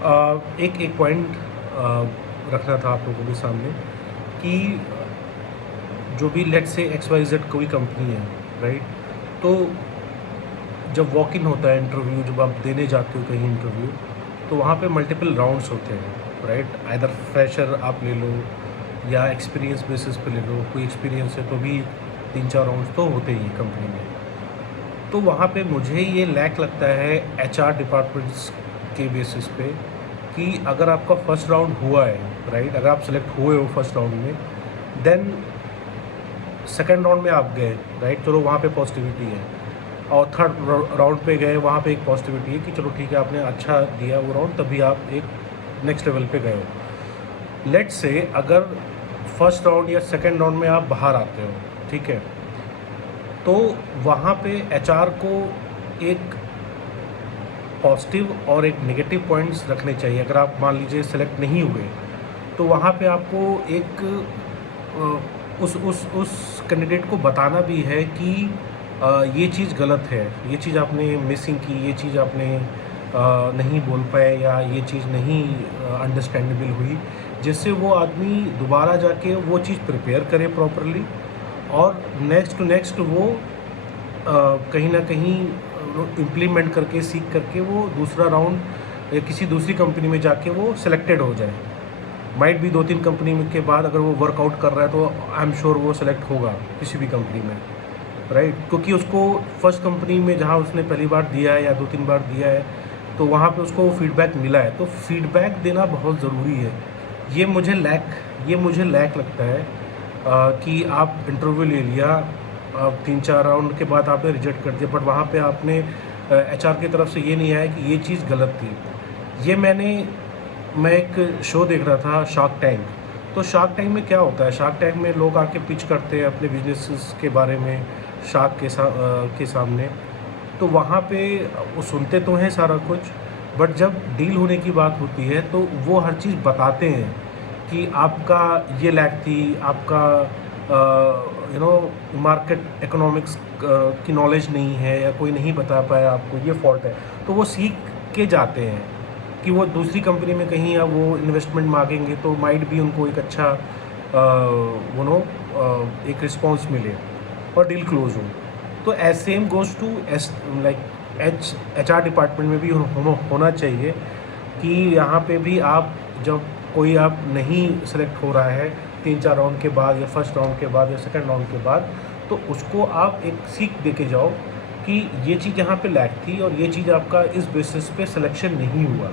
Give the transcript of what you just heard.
एक एक पॉइंट रखना था आप लोगों के सामने कि जो भी let's say X Y Z कोई कंपनी है, राइट? तो जब वॉक इन होता है इंटरव्यू, जब आप देने जाते हो कहीं इंटरव्यू, तो वहाँ पे मल्टीपल राउंड्स होते हैं, राइट? आइदर फ्रेशर आप ले लो या एक्सपीरियंस बेसिस पे ले लो। कोई एक्सपीरियंस है तो भी 3-4 राउंड्स तो होते ही कंपनी में। तो वहाँ पे मुझे ये लैक लगता है एचआर डिपार्टमेंट्स के बेसिस पे कि अगर आपका फर्स्ट राउंड हुआ है, राइट? अगर आप सेलेक्ट हुए हो फर्स्ट राउंड में, देन सेकेंड राउंड में आप गए, राइट? चलो वहाँ पे पॉजिटिविटी है। और थर्ड राउंड पे गए, वहाँ पे एक पॉजिटिविटी है कि चलो ठीक है, आपने अच्छा दिया वो राउंड, तभी आप एक नेक्स्ट लेवल पे गए हो। लेट्स से अगर फर्स्ट राउंड या सेकेंड राउंड में आप बाहर आते हो, ठीक है, तो वहाँ पे एचआर को एक पॉजिटिव और एक नेगेटिव पॉइंट्स रखने चाहिए। अगर आप मान लीजिए सेलेक्ट नहीं हुए, तो वहाँ पे आपको एक उस कैंडिडेट को बताना भी है कि ये चीज़ गलत है, ये चीज़ आपने मिसिंग की, ये चीज़ आपने नहीं बोल पाए या ये चीज़ नहीं अंडरस्टैंडेबल हुई, जिससे वो आदमी दोबारा जाके वो चीज़ प्रिपेयर करे प्रॉपरली और नेक्स्ट टू नेक्स्ट वो कहीं ना कहीं इम्प्लीमेंट करके, सीख करके वो दूसरा राउंड या किसी दूसरी कंपनी में जाके वो सिलेक्टेड हो जाए। माइट भी 2-3 कंपनी के बाद अगर वो वर्कआउट कर रहा है तो आई एम श्योर वो सेलेक्ट होगा किसी भी कंपनी में, राइट? क्योंकि उसको फर्स्ट कंपनी में जहाँ उसने पहली बार दिया है या 2-3 बार दिया है, तो वहाँ पे उसको फीडबैक मिला है। तो फीडबैक देना बहुत ज़रूरी है। ये मुझे लैक लगता है कि आप इंटरव्यू ले लिया, 3-4 राउंड के बाद आपने रिजेक्ट कर दिया, बट वहाँ पे आपने एचआर की तरफ से ये नहीं आया कि ये चीज़ गलत थी। ये मैं एक शो देख रहा था, शार्क टैंक। तो शार्क टैंक में क्या होता है, शार्क टैंक में लोग आके पिच करते हैं अपने बिजनेसेस के बारे में शार्क के सामने। तो वहाँ पे वो सुनते तो हैं सारा कुछ, बट जब डील होने की बात होती है तो वो हर चीज़ बताते हैं कि आपका ये लैक थी, आपका मार्केट इकोनॉमिक्स की नॉलेज नहीं है या कोई नहीं बता पाया आपको, ये फॉल्ट है। तो वो सीख के जाते हैं कि वो दूसरी कंपनी में कहीं या वो इन्वेस्टमेंट मांगेंगे तो माइट भी उनको एक अच्छा एक रिस्पॉन्स मिले और डील क्लोज हो। तो same goes to H R department में भी होना चाहिए कि यहाँ पे भी आप जब कोई आप नहीं सेलेक्ट हो रहा है 3-4 राउंड के बाद या फर्स्ट राउंड के बाद या सेकंड राउंड के बाद, तो उसको आप एक सीख दे के जाओ कि ये चीज़ यहाँ पे लैक थी और ये चीज़ आपका इस बेसिस पे सिलेक्शन नहीं हुआ।